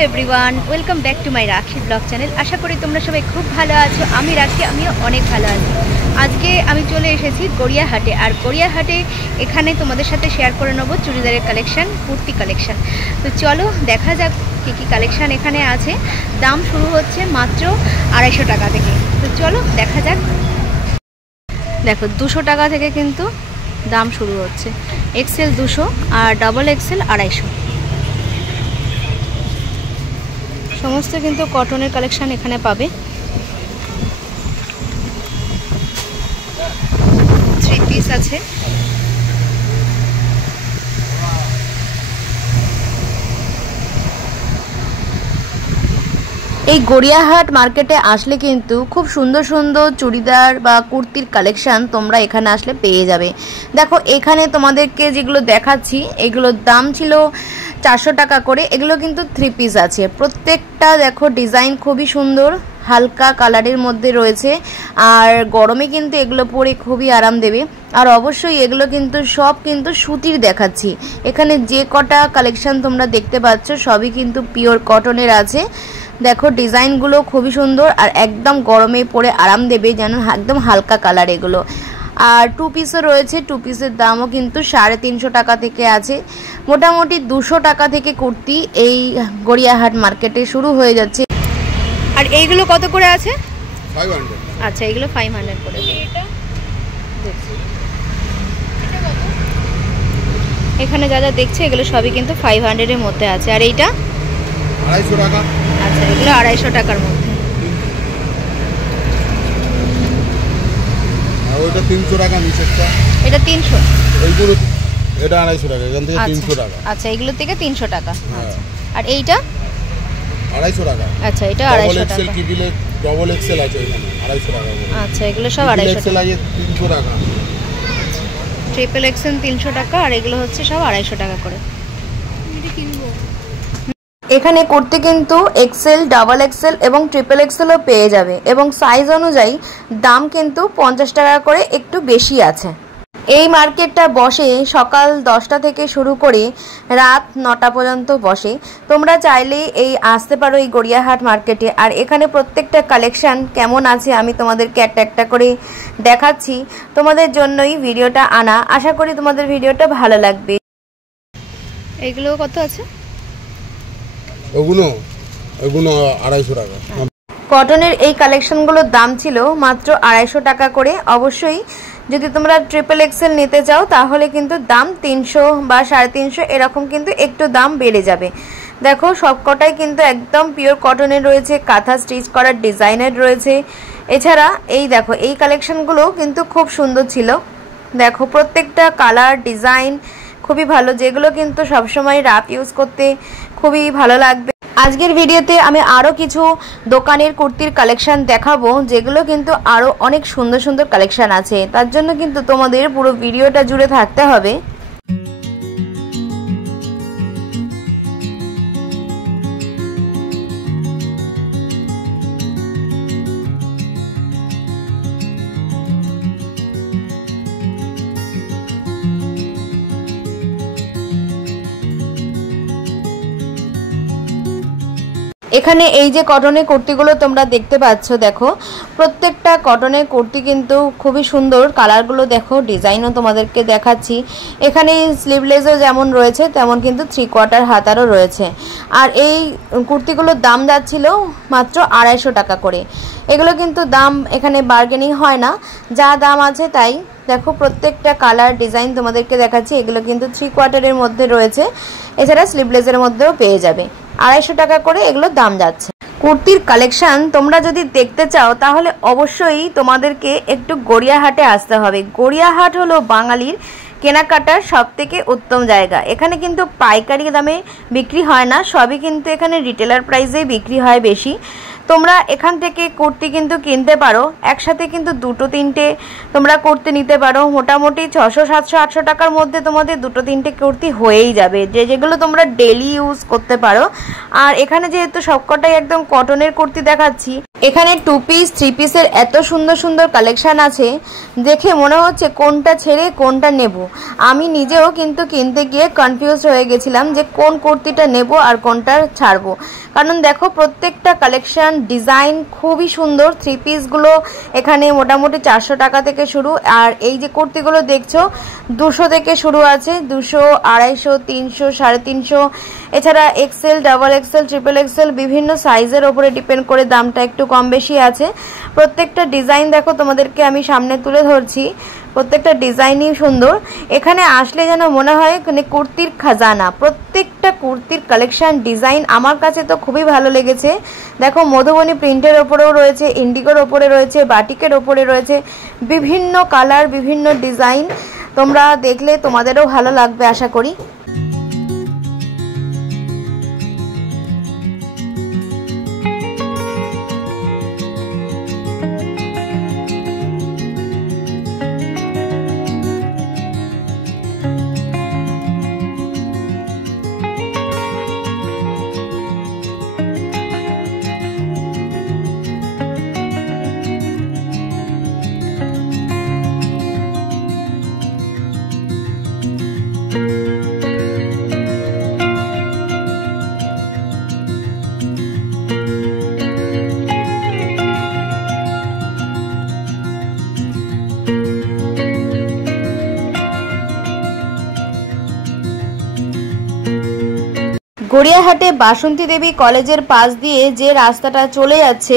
Everyone welcome back to my Rakhi blog channel. आशा करी तुम्हारा सबाई खूब भालो आछो। आमी राखी आमिও অনেক ভালো আছি। আজকে আমি চলে এসেছি গড়িয়াহাটে। আর গড়িয়াহাটে এখানে তোমাদের সাথে শেয়ার করে নেব চুড়িদারের কালেকশন, কুর্তি কালেকশন। তো চলো দেখা যাক কী কী কালেকশন এখানে আছে। দাম শুরু হচ্ছে মাত্র 250 টাকা থেকে। তো চলো দেখা যাক। দেখো 200 টাকা থেকে কিন্তু দাম শুরু হচ্ছে। এক্সেল 200 আর ডবল এক্সেল 250। সমস্ত কিন্তু কটনের কালেকশন এখানে পাবে। 3 পিস আছে। এই গড়িয়াহাট মার্কেটে আসলে কিন্তু খুব সুন্দর সুন্দর চুড়িদার বা কুর্তির কালেকশন তোমরা এখানে আসলে পেয়ে যাবে। দেখো এখানে তোমাদেরকে যেগুলো দেখাচ্ছি এগুলোর দাম ছিল 400 টাকা করে। এগুলো কিন্তু 3 পিস আছে। প্রত্যেকটা দেখো ডিজাইন খুবই সুন্দর, হালকা কালারের মধ্যে রয়েছে। আর গরমে কিন্তু এগুলো পরে খুবই আরাম দেবে। আর অবশ্যই এগুলো কিন্তু সব কিন্তু সুতির দেখাচ্ছি। এখানে যে কটা কালেকশন তোমরা দেখতে পাচ্ছ সবই কিন্তু পিওর কটনের আছে। দেখো ডিজাইনগুলো খুবই সুন্দর আর একদম গরমে পরে আরাম দেবে, যেন একদম হালকা কালার এগুলো। আর 2 পিসও রয়েছে। 2 পিসের দামও কিন্তু 350 টাকা থেকে আছে। মোটামুটি 200 টাকা থেকে কুর্তি এই গড়িয়াহাট মার্কেটে শুরু হয়ে যাচ্ছে। আর এইগুলো কত করে আছে? 500। আচ্ছা এগুলো 500 করে। এটা এখানে যা যা দেখছে এগুলো সবই কিন্তু 500 এর মধ্যে আছে। আর এইটা 250 টাকা। আচ্ছা এগুলো 250 টাকার মধ্যে। আর ওটা 300 টাকা নিচেরটা। এটা 300। এইগুলো এটা 250 টাকা। এখান থেকে 300 টাকা। আচ্ছা এগুলো থেকে 300 টাকা। আচ্ছা আর এইটা 250 টাকা। আচ্ছা এটা 250 টাকা। ডবল এক্সেল কিবিলে ডবল এক্সেল আছে এখানে 250 টাকা। আচ্ছা এগুলো সব 250 এক্সেল আছে 300 টাকা। ট্রিপল এক্সেল 300 টাকা আর এগুলো হচ্ছে সব 250 টাকা করে। এখানে করতে কিন্তু এক্সেল, ডাবল এক্সেল এবং ট্রিপল এক্সেলও পেয়ে যাবে এবং সাইজ অনুযায়ী দাম কিন্তু 50 টাকা করে একটু বেশি আছে। এই মার্কেটটা বসে সকাল 10টা থেকে শুরু করে রাত 9টা পর্যন্ত বসে। তোমরা চাইলেই এই আসতে পারো এই গড়িয়াহাট মার্কেটে। আর এখানে প্রত্যেকটা কালেকশন কেমন আছে আমি তোমাদেরকে একটা একটা করে দেখাচ্ছি। তোমাদের জন্যই ভিডিওটা আনা। আশা করি তোমাদের ভিডিওটা ভালো লাগবে। এইগুলো কত আছে? ওগুলো 250 টাকা। কটনের এই কালেকশনগুলোর দাম ছিল মাত্র 250 টাকা করে। অবশ্যই যদি তোমরা ট্রিপল এক্সেল নিতে চাও তাহলে কিন্তু দাম 300 বা 350 এরকম কিন্তু একটু দাম বেড়ে যাবে। দেখো সবকটাই কিন্তু একদম পিওর কটনের রয়েছে, কাঁথা স্টিচ করার ডিজাইনের রয়েছে। এছাড়া এই দেখো এই কালেকশনগুলো কিন্তু খুব সুন্দর ছিল। দেখো প্রত্যেকটা কালার ডিজাইন খুবই ভালো, যেগুলো কিন্তু সবসময় রাফ ইউজ করতে খুবই ভালো লাগবে। আজকের ভিডিওতে আমি আরও কিছু দোকানের কুর্তির কালেকশন দেখাবো, যেগুলো কিন্তু আরও অনেক সুন্দর সুন্দর কালেকশন আছে। তার জন্য কিন্তু তোমাদের পুরো ভিডিওটা জুড়ে থাকতে হবে। এখানে এই যে কটনের কুর্তিগুলো তোমরা দেখতে পাচ্ছ, দেখো প্রত্যেকটা কটনের কুর্তি কিন্তু খুবই সুন্দর। কালারগুলো দেখো, ডিজাইনও তোমাদেরকে দেখাচ্ছি। এখানে স্লিভলেসও যেমন রয়েছে তেমন কিন্তু 3/4 হাতারও রয়েছে। আর এই কুর্তিগুলোর দাম যাচ্ছিল মাত্র 250 টাকা করে। এগুলো কিন্তু দাম এখানে বার্গেনিং হয় না, যা দাম আছে তাই। দেখো প্রত্যেকটা কালার ডিজাইন তোমাদেরকে দেখাচ্ছি। এগুলো কিন্তু 3/4 মধ্যে রয়েছে। এছাড়া স্লিভলেসের মধ্যেও পেয়ে যাবে। 250 টাকা করে এগুলোর দাম যাচ্ছে। কুর্তির কালেকশন তোমরা যদি দেখতে চাও তাহলে অবশ্যই তোমাদেরকে একটু গড়িয়াহাটে আসতে হবে। গড়িয়াহাট হলো বাঙালির কেনাকাটার সবথেকে উত্তম জায়গা। এখানে কিন্তু পাইকারি দামে বিক্রি হয় না, সবই কিন্তু এখানে রিটেলার প্রাইসেই বিক্রি হয় বেশি। তোমরা এখান থেকে কুর্তি কিন্তু কিনতে পারো, একসাথে কিন্তু 2-3টে তোমরা কুর্তি নিতে পারো। মোটামুটি 600, 700, 800 টাকার মধ্যে তোমাদের 2-3টে কুর্তি হয়েই যাবে, যেগুলো তোমরা ডেলি ইউজ করতে পারো। আর এখানে যেহেতু সবকটাই একদম কটনের কুর্তি দেখাচ্ছি, এখানে 2 পিস 3 পিসের এত সুন্দর সুন্দর কালেকশন আছে, দেখে মনে হচ্ছে কোনটা ছেড়ে কোনটা নেব। আমি নিজেও কিন্তু কিনতে গিয়ে কনফিউজ হয়ে গেছিলাম যে কোন কুর্তিটা নেব আর কোনটা ছাড়বো। কারণ দেখো প্রত্যেকটা কালেকশন ডিজাইন খুবই সুন্দর। 3 পিসগুলো এখানে মোটামুটি 400 টাকা থেকে শুরু, আর এই যে কুর্তিগুলো দেখছো 200 থেকে শুরু আছে, 200, 250, 300, 350। এছাড়া XL, double XL, triple XL বিভিন্ন সাইজের ওপরে ডিপেন্ড করে দামটা একটু কম বেশি আছে। প্রত্যেকটা ডিজাইন দেখো তোমাদেরকে আমি সামনে তুলে ধরছি, প্রত্যেকটা ডিজাইনই সুন্দর। এখানে আসলে যেন মনে হয় মানে কুর্তির খাজানা। প্রত্যেকটা কুর্তির কালেকশন ডিজাইন আমার কাছে তো খুবই ভালো লেগেছে। দেখো মধুবনী প্রিন্টের ওপরেও রয়েছে, ইন্ডিগোর ওপরে রয়েছে, বাটিকের ওপরে রয়েছে, বিভিন্ন কালার, বিভিন্ন ডিজাইন। তোমরা দেখলে তোমাদেরও ভালো লাগবে আশা করি। গড়িয়াহাটে বাসন্তী দেবী কলেজের পাশ দিয়ে যে রাস্তাটা চলে যাচ্ছে,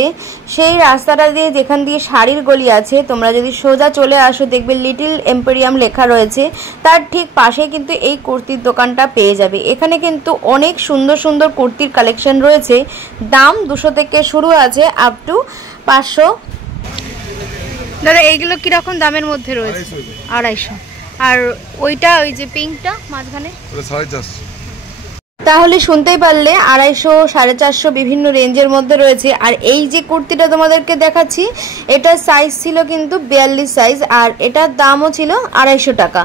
সেই রাস্তাটা দিয়ে যেখান দিয়ে শাড়ির গলি আছে, তোমরা যদি সোজা চলে আসো দেখবে লিটল এম্পোরিয়াম লেখা রয়েছে, তার ঠিক পাশে কিন্তু এই কুর্তির দোকানটা পেয়ে যাবে। এখানে কিন্তু অনেক সুন্দর সুন্দর কুর্তির কালেকশন রয়েছে। দাম 200 থেকে শুরু আছে আপ টু 500। দাদা এইগুলো কিরকম দামের মধ্যে রয়েছে? 250। আর ওইটা ওই যে পিঙ্কটা মাঝখানে? 450। তাহলে শুনতেই পারলে 250, 450 বিভিন্ন রেঞ্জের মধ্যে রয়েছে। আর এই যে কুর্তিটা তোমাদেরকে দেখাচ্ছি, এটার সাইজ ছিল কিন্তু 42 সাইজ, আর এটার দামও ছিল 250 টাকা।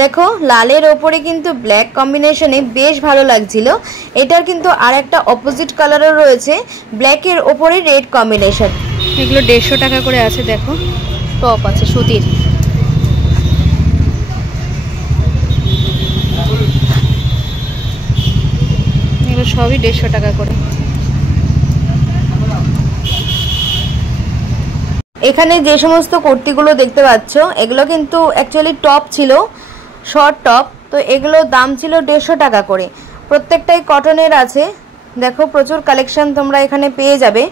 দেখো লালের ওপরে কিন্তু ব্ল্যাক কম্বিনেশনে বেশ ভালো লাগছিল। এটার কিন্তু আর একটা অপোজিট কালারও রয়েছে, ব্ল্যাকের ওপরে রেড কম্বিনেশন। এগুলো 150 টাকা করে আছে। দেখো টপ আছে সুতির। সবই 150 টাকা করে। এখানে যে সমস্ত কুর্তিগুলো দেখতে পাচ্ছ, এগুলো কিন্তু অ্যাকচুয়ালি টপ ছিল, শর্ট টপ। তো এগুলোর দাম ছিল 150 টাকা করে। প্রত্যেকটাই কটনের আছে। দেখো প্রচুর কালেকশন তোমরা এখানে পেয়ে যাবে।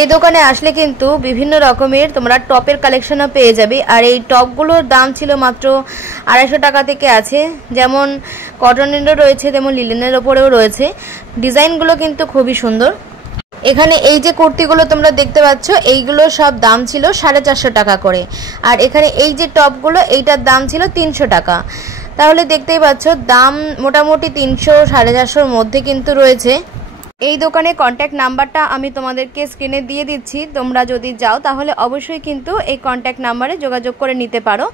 এই দোকানে আসলে কিন্তু বিভিন্ন রকমের তোমরা টপের কালেকশনও পেয়ে যাবে। আর এই টপগুলোর দাম ছিল মাত্র 250 টাকা থেকে আছে। যেমন কটনেরও রয়েছে, তেমন লিলেনের ওপরেও রয়েছে। ডিজাইনগুলো কিন্তু খুবই সুন্দর। এখানে এই যে কুর্তিগুলো তোমরা দেখতে পাচ্ছ, এইগুলো সব দাম ছিল 450 টাকা করে। আর এখানে এই যে টপগুলো, এইটার দাম ছিল 300 টাকা। তাহলে দেখতেই পাচ্ছ দাম মোটামুটি 300, 450-র মধ্যে কিন্তু রয়েছে। এই দোকানে কন্ট্যাক্ট নাম্বারটা আমি তোমাদেরকে স্ক্রিনে দিয়ে দিচ্ছি। তোমরা যদি যাও তাহলে অবশ্যই কিন্তু এই কন্ট্যাক্ট নাম্বারে যোগাযোগ করে নিতে পারো।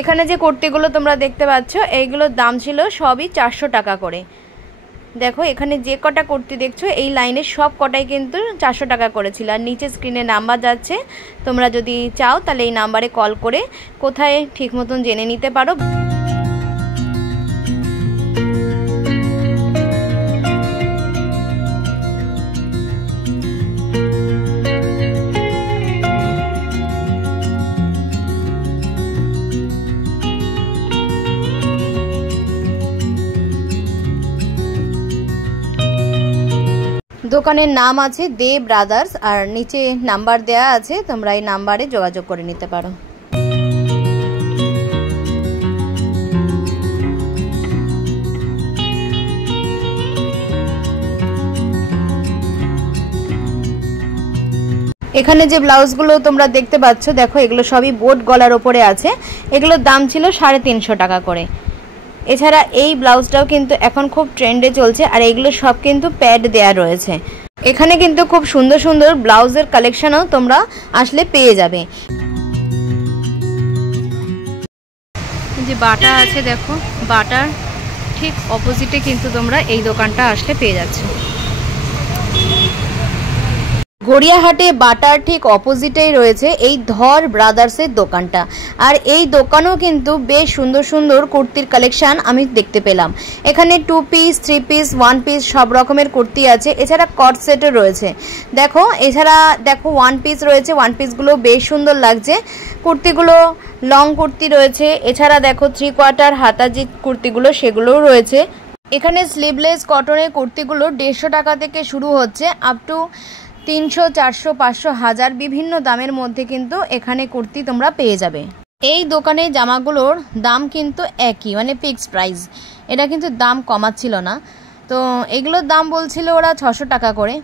এখানে যে কুর্তিগুলো তোমরা দেখতে পাচ্ছ, এইগুলোর দাম ছিল সবই 400 টাকা করে। দেখো এখানে যে কটা কুর্তি দেখছো এই লাইনে সব কটাই কিন্তু 400 টাকা করেছিল। আর নিচে স্ক্রিনে নাম্বার যাচ্ছে, তোমরা যদি চাও তাহলে এই নাম্বারে কল করে কোথায় ঠিক মতন জেনে নিতে পারো। দোকানের নাম আছে দে ব্রাদার্স, আর নিচে নাম্বার দেয়া আছে, তোমরা এই নাম্বারে যোগাযোগ করে নিতে পারো। এখানে যে ব্লাউজগুলো তোমরা দেখতে পাচ্ছ, দেখো এগুলো সবই বোট গলার ওপরে আছে। এগুলোর দাম ছিল 350 টাকা করে। এছাড়া এই ব্লাউজটাও কিন্তু এখন খুব ট্রেন্ডে চলছে, আর এগুলো সব কিন্তু প্যাড দেয়া রয়েছে। এখানে কিন্তু খুব সুন্দর সুন্দর ব্লাউজের কালেকশনও তোমরা আসলে পেয়ে যাবে। যে বাটা আছে, দেখো বাটার ঠিক অপোজিটে কিন্তু তোমরা এই দোকানটা আসলে পেয়ে যাচ্ছ। গড়িয়াহাটে বাটার ঠিক অপোজিটেই রয়েছে এই ধর ব্রাদার্সের দোকানটা। আর এই দোকানেও কিন্তু বেশ সুন্দর সুন্দর কুর্তির কালেকশান আমি দেখতে পেলাম। এখানে 2 পিস 3 পিস 1 পিস সব রকমের কুর্তি আছে। এছাড়া কট সেটও রয়েছে। দেখো এছাড়া দেখো 1 পিস রয়েছে, 1 পিসগুলো বেশ সুন্দর লাগছে। কুর্তিগুলো লং কুর্তি রয়েছে। এছাড়া দেখো 3 কোয়ার্টার হাতা যে কুর্তিগুলো সেগুলোও রয়েছে। এখানে স্লিভলেস কটনের কুর্তিগুলো 150 টাকা থেকে শুরু হচ্ছে, আপ টু 300, 400, 500, 1000 বিভিন্ন দামের মধ্যে কিন্তু এখানে কুর্তি তোমরা পেয়ে যাবে। এই দোকানে জামাগুলোর দাম কিন্তু একই, মানে ফিক্সড প্রাইস। এটা কিন্তু দাম কমাচ্ছিল না। তো এগুলোর দাম বলছিল ওরা 600 টাকা করে।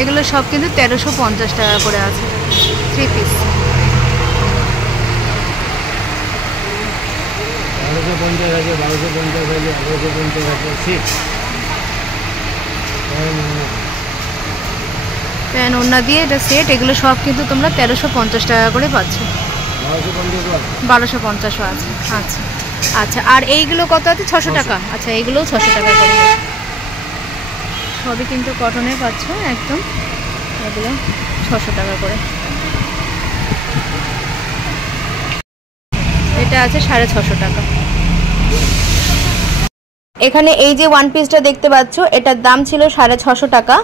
এগুলো সব কিন্তু 1350 টাকা করে আছে 3 পিস। 1250 আছে, 1250 আছে, 1150 আছে, ঠিক। প্যান ওড়না দিয়ে এটা সেট, এগুলো সব কিন্তু তোমরা 1350 টাকা করে পাচ্ছ। 1250 আছে। আচ্ছা আচ্ছা, আর এইগুলো কত আছে? 600 টাকা। আচ্ছা, এইগুলোও 600 টাকা করে। সবই কিন্তু কটনের পাচ্ছ একদম, এগুলো 600 টাকা করে। এটা আছে 650 টাকা। এখানে এই যে 1 পিসটা দেখতে পাচ্ছ, এটার দাম ছিল 650 টাকা।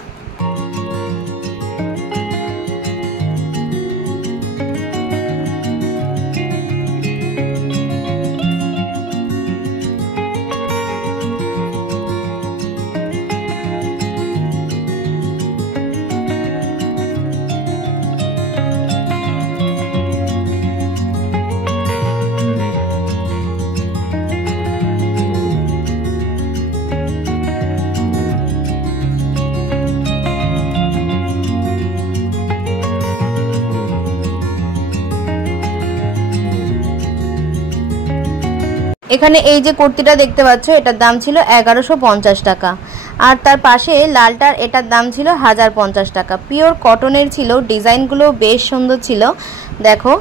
এখানে এই যে কুর্তিটা দেখতে পাচ্ছ, এটার দাম ছিল 1150 টাকা। আর তার পাশে লালটার এটার দাম ছিল 1050 টাকা। পিওর কটনের ছিল, ডিজাইনগুলো বেশ সুন্দর ছিল। দেখো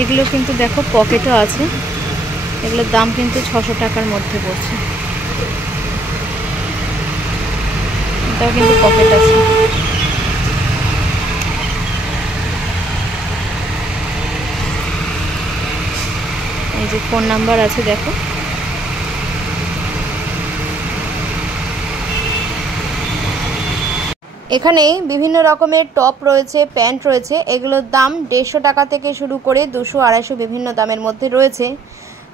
এগুলো কিন্তু দেখো পকেটও আছে। এগুলোর দাম কিন্তু 600 টাকার মধ্যে পড়ছে। এটাও কিন্তু পকেট আছে। এই যে ফোন নাম্বার আছে, দেখো। এখানে বিভিন্ন রকমের টপ রয়েছে, প্যান্ট রয়েছে। এগুলোর দাম 150 টাকা থেকে শুরু করে 200, 250 বিভিন্ন দামের মধ্যে রয়েছে।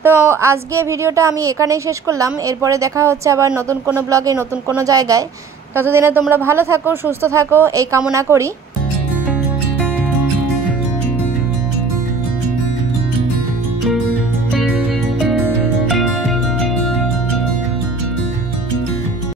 তো আজকে ভিডিওটা আমি এখানেই শেষ করলাম। এরপরে দেখা হচ্ছে আবার নতুন কোনো ব্লগে, নতুন কোনো জায়গায়। ততদিনে তোমরা ভালো থাকো, সুস্থ থাকো এই কামনা করি।